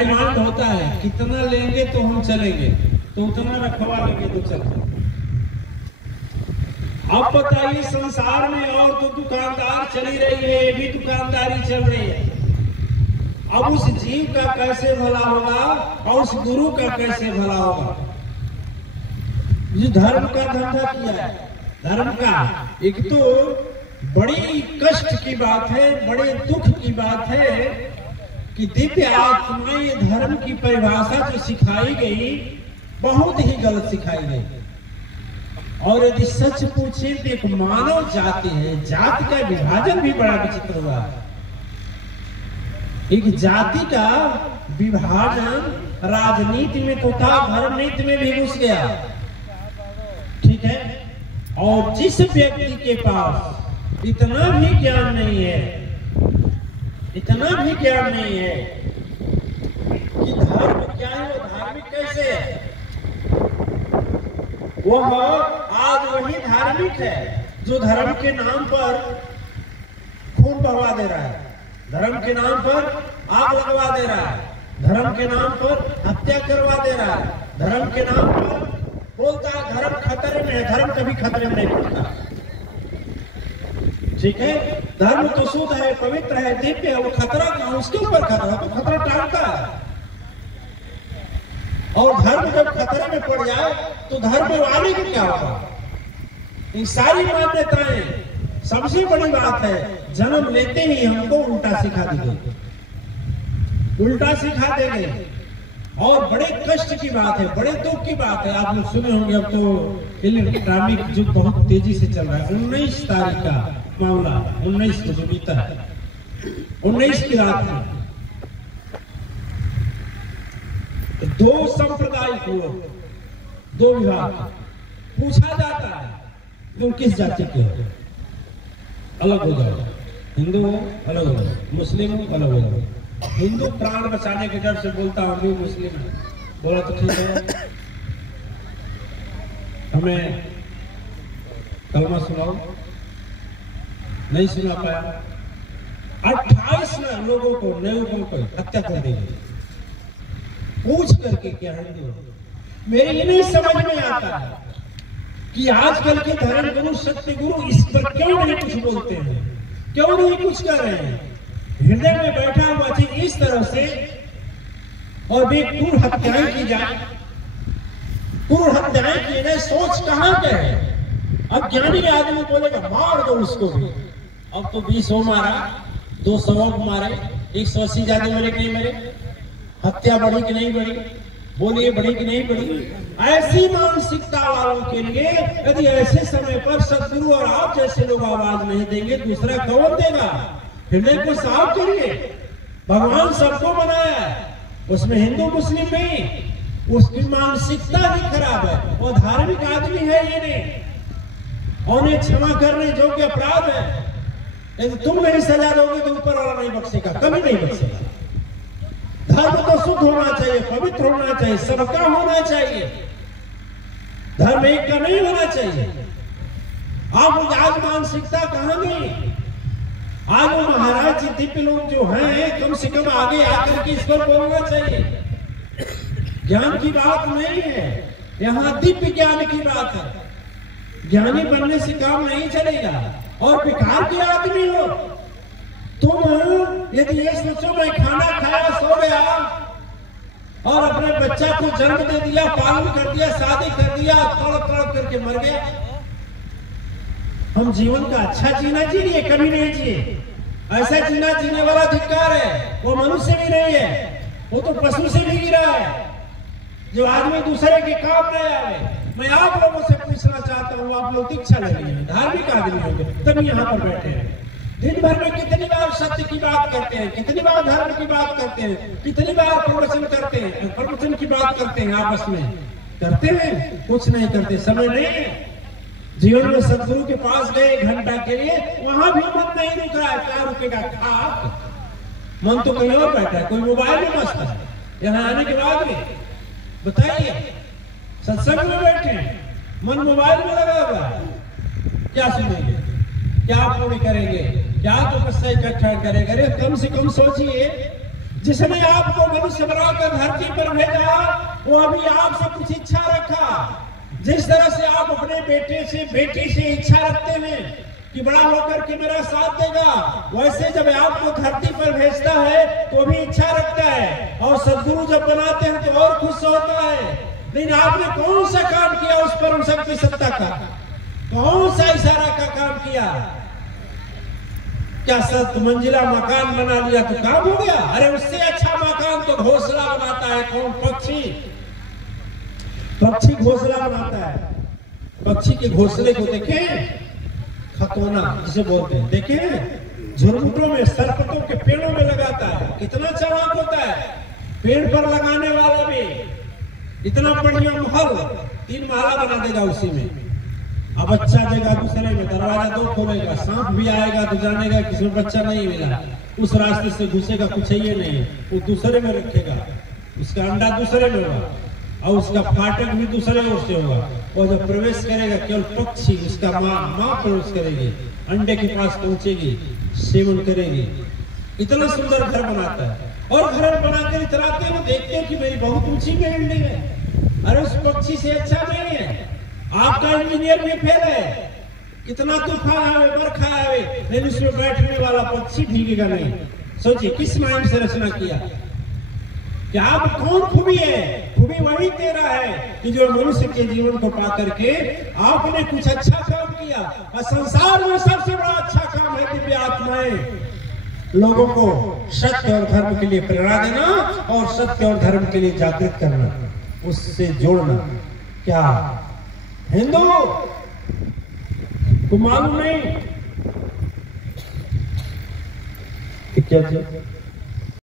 Demand होता है, कितना लेंगे तो हम चलेंगे, तो उतना रखवा लेंगे तो चलेंगे। अब बताइए संसार में और तो दुकानदार चली रही है, ये भी दुकानदारी चल रही है। अब उस जीव का कैसे भला होगा और उस गुरु का कैसे भला होगा? जो धर्म का धंधा किया है, धर्म का, एक तो बड़ी कष्ट की बात है, बड़े दुख की बात है कि दिव्य आत्मा ये धर्म की परिभाषा जो सिखाई गई बहुत ही गलत सिखाई गई। और यदि सच पूछे तो एक मानव जाति है, जाति का विभाजन भी बड़ा विचित्र हुआ है। एक जाति का विभाजन राजनीति में तो था, धर्म नीति में भी घुस गया, ठीक है। और जिस व्यक्ति के पास इतना भी ज्ञान नहीं है, इतना भी ज्ञान नहीं है कि धर्म क्या है, वो धार्मिक कैसे है, वह आज वही धार्मिक है जो धर्म के नाम पर खून बहवा दे रहा है, धर्म के नाम पर आग लगवा दे रहा है, धर्म के नाम पर हत्या करवा दे रहा है, धर्म के नाम पर बोलता है धर्म खतरे में है। धर्म कभी खतरे में नहीं पड़ता, ठीक है। धर्म तो शुद्ध है, पवित्र है, दिव्य है, वो खतरा कहां, उसके ऊपर खतरा, तो खतरा टालता है। और धर्म जब खतरे में पड़ जाए तो धर्म वाले को क्या होगा? इन सारी मान्यताएं, सबसे बड़ी बात है जन्म लेते ही हमको उल्टा सिखा दी गई, उल्टा सिखा देंगे। और बड़े कष्ट की बात है, बड़े दुख की बात है। आप लोग सुने होंगे, अब तो इलेक्ट्रॉनिक युग बहुत तेजी से चल रहा है। 19 तारीख का मामला, 19 को जो बीता है, 19 की रात में दो सांप्रदायिक लोग, दो विभाग पूछा जाता है तुम किस जाति के हो, अलग हो जाओ, हिंदू हो अलग हो जाओ, मुस्लिम हो अलग हो जाओ। हिंदू प्राण बचाने के डर से बोलता हूँ मैं मुस्लिम है, बोला तो ठीक है, हमें कलमा सुनाओ, नहीं सुना पाया। 28 लोगों को, नौयों को हत्या कर दी गई, पूछ करके क्या हिंदू हो। मेरे ये नहीं समझ में आता है कि आजकल के धर्म गुरु, सत्य गुरु इस पर क्यों नहीं कुछ बोलते हैं, क्यों नहीं कुछ कर रहे हैं। हृदय में बैठा हुआ चीज इस तरह से, और बेक्रूर हत्याएं की जाए, क्रूर हत्याएं की जाए, सोच कहां के है। अब ज्ञानी आदमी बोलेगा मार दो उसको भी, अब तो 20 मारा, 200 मारे, 180 ज्यादा मरे कि नहीं मरे, हत्या बढ़ी कि नहीं बढ़ी, बोलिए बढ़ी कि नहीं बढ़ी। ऐसी मानसिकता वालों के लिए यदि ऐसे समय पर सदगुरु और आप जैसे लोग आवाज नहीं देंगे, दूसरा कौन देगा? हृदय को साफ करिए, भगवान सबको बनाया है, उसमें हिंदू मुस्लिम नहीं, उसकी मानसिकता भी खराब है, वो धार्मिक आदमी है ये नहीं, उन्हें क्षमा करने योग्य अपराध है। यदि तुम नहीं सजा दोगे तो ऊपर वाला नहीं बख्शेगा, कभी नहीं बख्शेगा। धर्म तो शुद्ध होना चाहिए, पवित्र होना चाहिए, सबका होना चाहिए, धर्म एक का नहीं होना चाहिए। आप आज मानसिकता कहां गई? आज वो महाराज जी दिव्य लोग जो हैं, कम से कम आगे आकर के इस पर बोलना चाहिए। ज्ञान की बात नहीं है, यहाँ दिव्य ज्ञान की बात है। ज्ञानी बनने से काम नहीं चलेगा। और बेकार के आदमी हो तुम, यदि ये सोचो मैं खाना खाया, सो गया और अपने बच्चा को जन्म दे दिया, पालन कर दिया, शादी कर दिया, तड़प तड़प करके मर गया, हम जीवन का अच्छा जीना जी लिए, कभी नहीं जिए। ऐसा जीना जीने वाला धिक्कार है, वो मनुष्य भी नहीं है, वो तो पशु से भी गिरा है, जो आदमी दूसरे के काम में आवे। मैं आप लोगों से पूछना चाहता हूँ, आप लोग दीक्षा लगे, धार्मिक आदमी होंगे तभी यहाँ पर बैठे हैं। दिन भर में कितनी बार सत्य की बात करते हैं, कितनी बार धर्म की बात करते हैं, कितनी बार प्रवचन करते हैं, प्रवचन की बात करते हैं, आपस में करते हैं, कुछ नहीं करते, समय नहीं है। जीवन में सदगुरु के पास गए घंटा के लिए, वहां भी मन नहीं रुक रहा है, क्या रुकेगा? खा मन तो कहीं और बैठा है, कोई मोबाइल में मस्त है। यहाँ आने के बाद में बताइए, सत्संग में बैठे मन मोबाइल में लगा हुआ है, क्या सुनेंगे, क्या पूरी करेंगे, क्या तपस्या इकट्ठा करेंगे? अरे कम से कम सोचिए, जिसने आपको मनुष्य बनाकर धरती पर भेजा, वो अभी आपसे कुछ इच्छा रखा। जिस तरह से आप अपने बेटे से बेटी से इच्छा रखते हैं कि बड़ा होकर के मेरा साथ देगा, वैसे जब आपको धरती पर भेजता है तो भी इच्छा रखता है। और सदगुरु जब बनाते हैं तो और खुश होता है। लेकिन आपने कौन सा काम किया उस परम शक्ति सत्ता का? कौन सा इशारा का काम किया? क्या 7 मंजिला मकान बना लिया तो काम हो गया? अरे उससे अच्छा मकान तो घोंसला बनाता है। कौन? पक्षी। पक्षी घोंसला बनाता है। पक्षी के घोंसले को देखे, खतौना जिसे बोलते हैं, देखे झुरमुटों में, सरपतों के पेड़ों में लगाता है। कितना चालाक होता है। पेड़ पर लगाने वाला भी इतना बढ़िया महल 3 महला बना देगा उसी में। अब अच्छा जगह दूसरे में, दरवाजा 2 खोलेगा, सांप भी आएगा तो जानेगा कि इसमें बच्चा नहीं मिला, उस रास्ते से घुसेगा, कुछ ये नहीं, वो दूसरे में रखेगा, उसका अंडा दूसरे में होगा और उसका फाटक भी दूसरे ओर से होगा। और जब प्रवेश करेगा केवल पक्षी, उसका माँ प्रवेश करेगी, अंडे के पास पहुंचेगी, सेवन करेगी। इतना सुंदर घर बनाता है। और घर बनाकर इतराते हैं, देखते हैं कि मेरी बहुत ऊंची बिल्डिंग है। अरे उस पक्षी से अच्छा नहीं है। आपका इंजीनियर भी फेल है। कितना तूफान आवे, बरखा आवे, लेकिन उसमें बैठने वाला पक्षी भीगेगा नहीं। सोचिए किस माइंड से रचना किया। क्या आप कौन खूबी है? खूबी वही तेरा है कि जो मनुष्य के जीवन को पा करके आपने कुछ अच्छा काम किया। और संसार में सबसे बड़ा अच्छा काम है दिव्य आत्माएं लोगों को सत्य और धर्म के लिए प्रेरणा देना और सत्य और धर्म के लिए जागृत करना, उससे जोड़ना। क्या हिंदू को मालूम नहीं क्या?